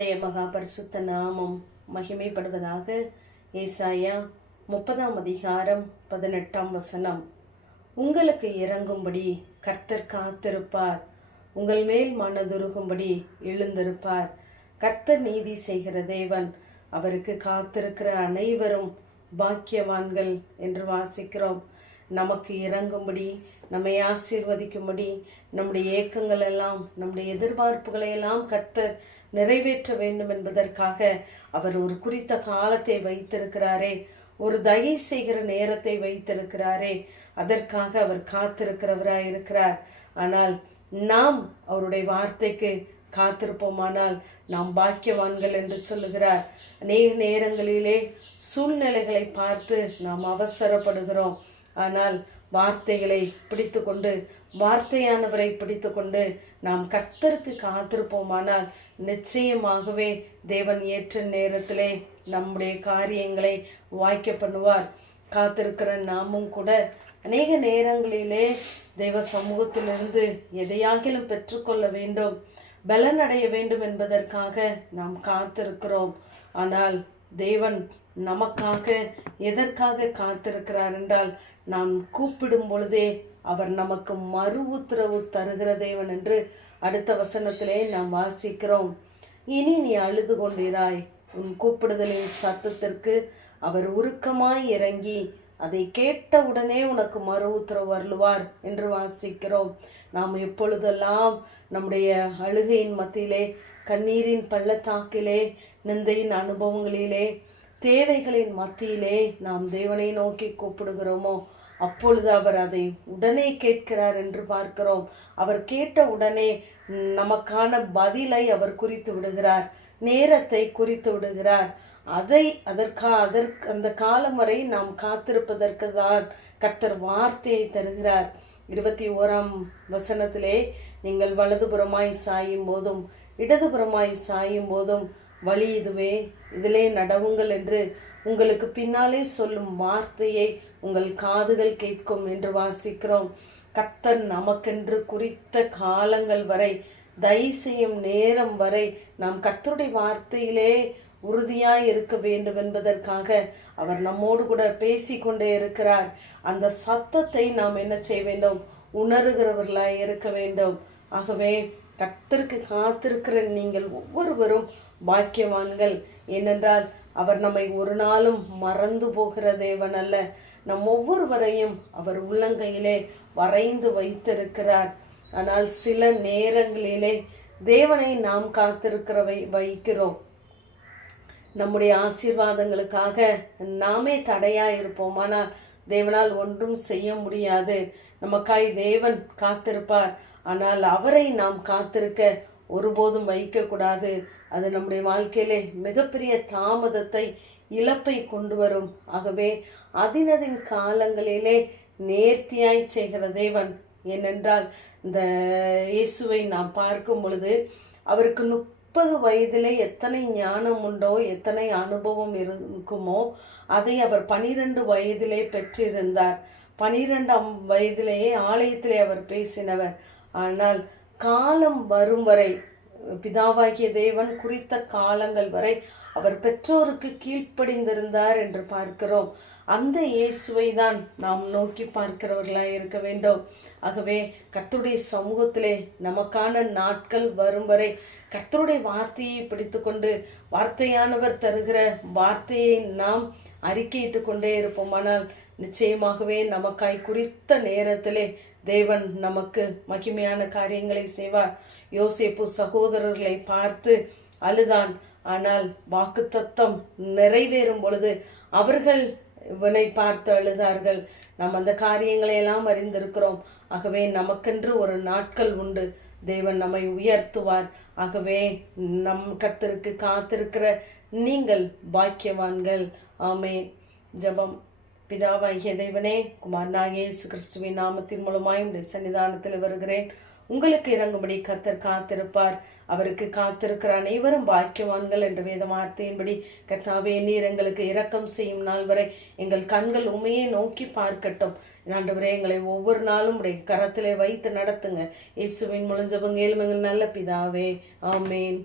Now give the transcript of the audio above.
மகா பரிசுத்த நாமம் மகிமைப்படுவதாக. ஏசாயா 30 அதிகாரம் 18 உங்களுக்கு இறங்கும்படி கர்த்தர் காத்திருப்பார், உங்கள் மேல் மனதுருகும்படி எழுந்திருப்பார். கர்த்தர் நீதி செய்கிற தேவன், அவருக்கு காத்திருக்கிற அனைவரும் பாக்கியவான்கள் என்று வாசிக்கிறோம். நமக்கு இறங்கும்படி, நம்மை ஆசீர்வதிக்கும்படி, நம்முடைய ஏக்கங்கள் எல்லாம், நம்முடைய எதிர்பார்ப்புகளை எல்லாம் கர்த்தர் நிறைவேற்ற வேண்டும் என்பதற்காக அவர் ஒரு குறித்த காலத்தை வைத்திருக்கிறாரே, ஒரு தயை செய்கிற நேரத்தை வைத்திருக்கிறாரே, அதற்காக அவர் காத்திருக்கிறவராயிருக்கிறார். ஆனால் நாம் அவருடைய வார்த்தைக்கு காத்திருப்போமானால் நாம் பாக்கியவான்கள் என்று சொல்லுகிறார். அநேக நேரங்களிலே சூழ்நிலைகளை பார்த்து நாம் அவசரப்படுகிறோம். ஆனால் வார்த்தைகளை பிடித்து கொண்டு, வார்த்தையானவரை பிடித்து கொண்டு நாம் கர்த்தருக்கு காத்திருப்போமானால் நிச்சயமாகவே தேவன் ஏற்ற நேரத்திலே நம்முடைய காரியங்களை வாய்க்க பண்ணுவார். காத்திருக்கிற நாமும் கூட அநேக நேரங்களிலே தெய்வ சமூகத்திலிருந்து எதையாகிலும் பெற்றுக்கொள்ள வேண்டும், பலனடைய வேண்டும் என்பதற்காக நாம் காத்திருக்கிறோம். ஆனால் தேவன் நமக்காக எதற்காக காத்திருக்கிறார் என்றால், நாம் கூப்பிடும் பொழுதே அவர் நமக்கு மறு உத்தரவு தருகிற தேவன் என்று அடுத்த வசனத்திலே நாம் வாசிக்கிறோம். இனி நீ அழுது கொண்டிராய், உன் கூப்பிடுதலின் சத்தத்திற்கு அவர் உருக்கமாய் இறங்கி அதை கேட்டவுடனே உனக்கு மறு உத்தரவு அருளுவார் என்று வாசிக்கிறோம். நாம் எப்பொழுதெல்லாம் நம்முடைய அழுகையின் மத்தியிலே, கண்ணீரின் பள்ளத்தாக்கிலே, நிந்தையின் அனுபவங்களிலே, தேவைகளின் மத்தியிலே நாம் தேவனை நோக்கி கூப்பிடுகிறோமோ அப்பொழுது அவர் அதை உடனே கேட்கிறார் என்று பார்க்கிறோம். அவர் கேட்ட உடனே நமக்கான பதிலை அவர் குறித்து விடுகிறார், நேரத்தை குறித்து விடுகிறார். அந்த காலம் வரை நாம் காத்திருப்பதற்கு தான் கர்த்தர் வார்த்தையை தருகிறார். 21ஆம் வசனத்திலே, நீங்கள் வலதுபுறமாய் சாயும் போதும் இடதுபுறமாய் சாயும் போதும் வழி இதுவே, இதிலே நடவுங்கள் என்று உங்களுக்கு பின்னாலே சொல்லும் வார்த்தையை உங்கள் காதுகள் கேட்கும் என்று வாசிக்கிறோம். கர்த்தர் நமக்கென்று குறித்த காலங்கள் வரை, தயவு செய்யும் நேரம் வரை நாம் கர்த்தருடைய வார்த்தையிலே உறுதியாய் இருக்க வேண்டும் என்பதற்காக அவர் நம்மோடு கூட பேசிக்கொண்டே இருக்கிறார். அந்த சத்தத்தை நாம் என்ன செய்ய வேண்டும்? உணர்கிறவர்களாய் இருக்க வேண்டும். ஆகவே கர்த்தருக்கு காத்திருக்கிற நீங்கள் ஒவ்வொருவரும் பாக்கியவான்கள். ஏனென்றால் அவர் நம்மை ஒரு நாளும் மறந்து போகிற தேவன் அல்ல. நம் ஒவ்வொருவரையும் அவர் உள்ளங்கையிலே வரைந்து வைத்திருக்கிறார். ஆனால் சில நேரங்களிலே தேவனை நாம் வைக்கிறோம். நம்முடைய ஆசீர்வாதங்களுக்காக நாமே தடையா இருப்போம். ஆனால் தேவனால் ஒன்றும் செய்ய முடியாது. நமக்காய் தேவன் காத்திருப்பார். ஆனால் அவரை நாம் காத்திருக்க ஒருபோதும் வைக்கக்கூடாது. அது நம்முடைய வாழ்க்கையிலே மிகப்பெரிய தாமதத்தை, இழப்பை கொண்டு வரும். ஆகவே அதினதின் காலங்களிலே நேர்த்தியாய் செய்கிற தேவன். ஏனென்றால் இந்த இயேசுவை நாம் பார்க்கும் பொழுது அவருக்கு 30 வயதிலே எத்தனை ஞானம் உண்டோ, எத்தனை அனுபவம் இருக்குமோ அதை அவர் 12 வயதிலே பெற்றிருந்தார். 12ஆம் வயதிலேயே ஆலயத்திலே அவர் பேசினவர். ஆனால் காலம் வரும் வரை, பிதாவாகிய தேவன் குறித்த காலங்கள் வரை அவர் பெற்றோருக்கு கீழ்ப்படிந்திருந்தார் என்று பார்க்கிறோம். அந்த இயேசுவை தான் நாம் நோக்கி பார்க்கிறவர்களாய் இருக்க வேண்டும். ஆகவே கர்த்தருடைய சமூகத்திலே நமக்கான நாட்கள் வரும் வரை கர்த்தருடைய வார்த்தையை பிடித்து கொண்டு, வார்த்தையானவர் தருகிற வார்த்தையை நாம் அறிக்கையிட்டு கொண்டே இருப்போமானால் நிச்சயமாகவே நமக்காய் குறித்த நேரத்திலே தேவன் நமக்கு மகிமையான காரியங்களை செய்வார். யோசேப்பு சகோதரர்களை பார்த்து அழுதான். ஆனால் வாக்குத்தத்தம் நிறைவேறும் பொழுது அவர்கள் இவனை பார்த்து அழுதார்கள். நாம் அந்த காரியங்களை எல்லாம் அறிந்திருக்கிறோம். ஆகவே நமக்கென்று ஒரு நாட்கள் உண்டு. தேவன் நம்மை உயர்த்துவார். ஆகவே நம் கர்த்தருக்கு காத்திருக்கிற நீங்கள் பாக்கியவான்கள். ஆமென். ஜெபம். பிதாவாகிய தேவனே, குமாரனாகிய இயேசு கிறிஸ்துவின் நாமத்தின் மூலமாய் உடைய சன்னிதானத்தில் வருகிறேன். உங்களுக்கு இறங்கும்படி கர்த்தர் காத்திருப்பார். அவருக்கு காத்திருக்கிற அனைவரும் பாக்கியவான்கள் என்ற வேத வார்த்தையின்படி கர்த்தாவே, நீர் எங்களுக்கு இரக்கம் செய்யும் நாள் வரை எங்கள் கண்கள் உமையை நோக்கி பார்க்கட்டும். ஆண்டவரே, எங்களை ஒவ்வொரு நாளும் உடைய கரத்திலே வைத்து நடத்துங்க. இயேசுவின் மூலம் ஜெபம் கேளும் எங்கள் நல்ல பிதாவே. ஆமேன்.